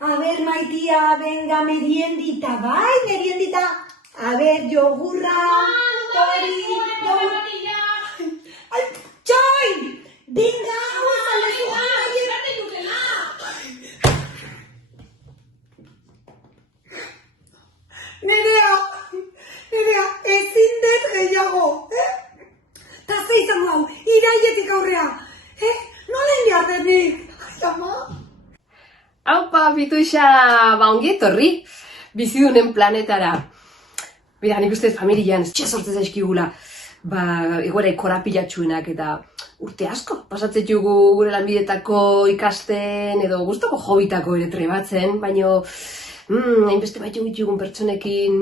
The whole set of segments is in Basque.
A ver, Maitia, venga, meriendita, bai, meriendita. A ver, yogurra, tori, Ay, Txoi! Venga, hau ezale zuan, Nerea, ezin dut gehiago, Ta ze izango hau, iraietik aurrea, nola behar denik? Ai, ama! Aupa, Pituxa, ongi etorri, bizidunen planetara. Bera, nik ustez familian sortzez zaizkigula, egoera korapilatsuenak eta urte asko. Pasatzen dugu gure lanbidetako ikasten edo gustoko hobitako ere trebatzen, baino hainbeste baitu ditugun pertsonekin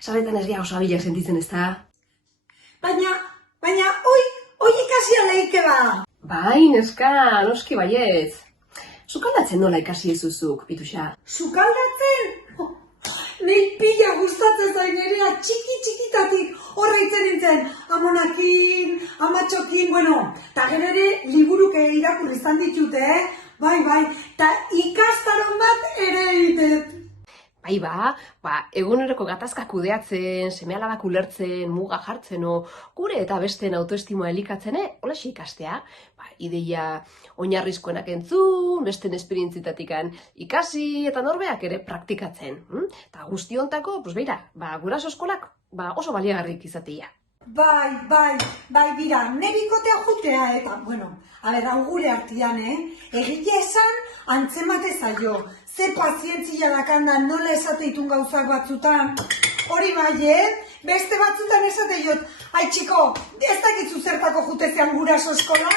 sarretan ez gehiago sabilak sentitzen ez da. Baina, hoi ikasia lehike ba. Bai, neska, noski baietz. Sukaldatzen nola ikasi ez duzuk, Pituxa? Sukaldatzen? Nik pila gustatzen zain nerea txikitatik horreitzen nintzen. Amonakin, amatxokin, eta gero ere liburuke irakurri izan ditute, Bai, eta ikastaron bat ere egiten. Bai, eguneroko gatazka kudeatzen, seme-alabak ulertzen, muga jartzen, gure eta besteen autoestimoa elikatzen, holaxe ikastea. Ideia oinarrizkoenak entzun, besteen esperientzitatikan ikasi eta norbeak ere praktikatzen. Eta guztiontako, guraso eskolak oso baliagarrik izatea. Bai, bira, nebikotea jutea eta, hau gure artian, Egia esan, antzemate zaio. Ze pazientzia dakandan nola esateitun gauzak batzutan. Hori bai, beste batzutan esateiot. Ai, txiko, ez dakitzu zertako jutezean guraso eskola?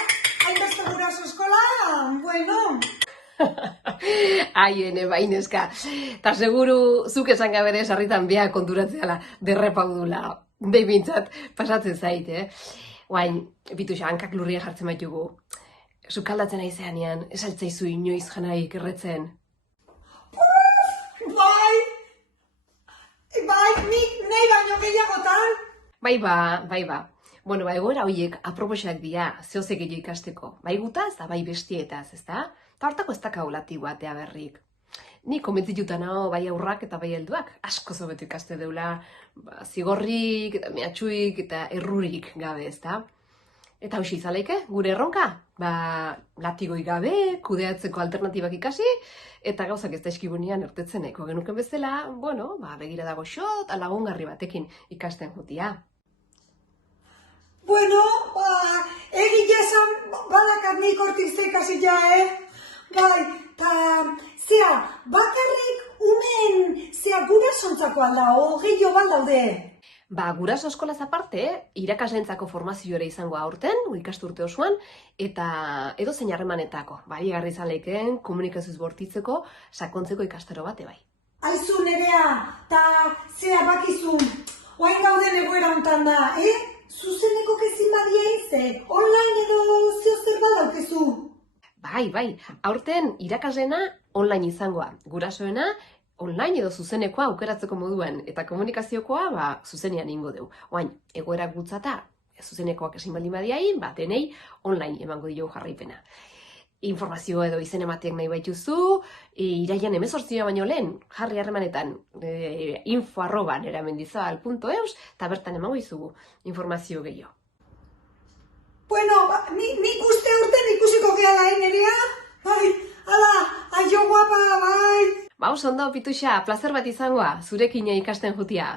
Hainbeste guraso eskola, Ai, bai, neska. Ta seguru, zuk esan gabere sarritan beha konturatzeala derrepaudula. Behintzat, pasatzen zait, Guain, Pituxa, hankak lurria jartzen baitugu. Sukaldatzen aizeanean, ez altzaizu inoiz janaik erretzen. Bai, nik nahi baino gehiagotan. Bai. Egoera horiek aproposak dira, zehozek gehiago ikasteko. Bai gutaz, da bai bestietaz, ezta? Ta hortako ez dakau latigo atea berrik. Ni komentzituta nago bai aurrak eta bai helduak asko zobetu ikaste deula, zigorrik, eta mehatxuik, eta errurik gabe, ezta? Eta hoxe izaleike, gure erronka? Latigoi gabe, kudeatzeko alternatibak ikasi, eta gauzak ez da eskibunian ertetzen eko genuken bezala, begira dago xo, eta lagungarri batekin ikasten jutia. Egia esan, badakat nik hortik zeikasi ja, Bai, eta, bakarrik umen, gurasontzako aldao, gehiago baldaude. Guraso eskolaz aparte, irakasleentzako formazio ere izango aurten, ikasturte osoan, eta edozein harremanetako, baliagarri izan leiken, komunikazioz bortitzeko, sakontzeko ikastaro bate bai. Aizu nerea, eta bakizu, oain gauden egoera hontan da, Zuzeneko kezin badia izte, online edo zer badaukezu. Bai, aurten irakaslena online izangoa, gurasoena online edo zuzenekoa aukeratzeko moduan, eta komunikaziokoa zuzenean ingo deu. Oain, egoera gutzata, zuzenekoak esin baldin badiain, denei online emango dio jarraipena. Informazio edo izen emateak nahi baituzu, iraian 18 baino lehen, jarri harremanetan info@neramendizabal.eus, eta bertan emango izugu informazio gehiago. Nik uste urten ikusiko gehala, nerea? Bai, aio guapa, bai! Oso ondo, Pituxa, plazer bat izangoa, zurekin ikasten jutia.